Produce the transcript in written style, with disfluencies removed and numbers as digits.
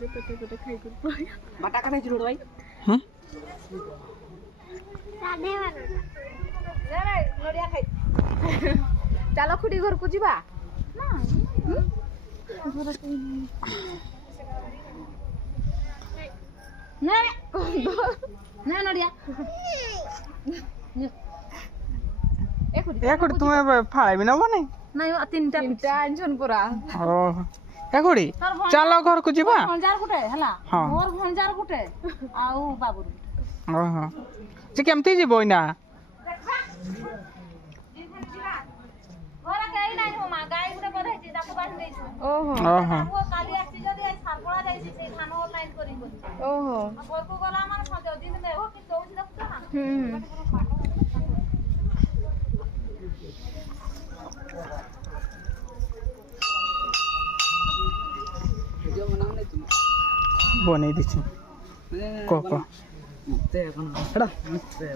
যে পেটে পেটে খাই করব বাটা কাটা ছিল ভাই হ্যাঁ সাধে বানো রে নড়িয়া খাই চালো খুঁটি ঘরକୁ ଯିବା না না না নড়িয়া একুড়ি তুমি ফাড়াইবি না বনে ନାଇଁ ତିନିଟା ଆଣିଛନ୍ ପୁରା ଓହୋ ଏକୁଡି ଚାଲ ଘରକୁ ଯିବା ଭଣଜାର ଗୋଟେ ହେଲା ହଁ। ମୋର ଭଣଜାର ଗୋଟେ ଆଉ ବାବୁର ଓହୋ ସେ କେମିତି ଯିବ ଏଇନା ଘର କେହି ନାହିଁ ମୋ ମା ଗାଈ ଗୋଟେ ବଧେଇଛି ତାକୁ ବାନ୍ଧି ଦେଇଛୁ ଓହୋ ଓହୋ କାଲି ଆସିଛି ଯଦି ସାରପଳା ଯାଇଛି ସେ ଧାନ ଅନଲାଇନ କରି ଓହୋ ଘରକୁ ଗଲା ମାନେ ସଞ୍ଜ ଦିନ ମେଘ କି ଦଉଛି ଦେଖୁଛ ନା ବନେଇ ଦେଇଛି କହ କହ ମତେ କଣ ହେଡ଼ା ମତେ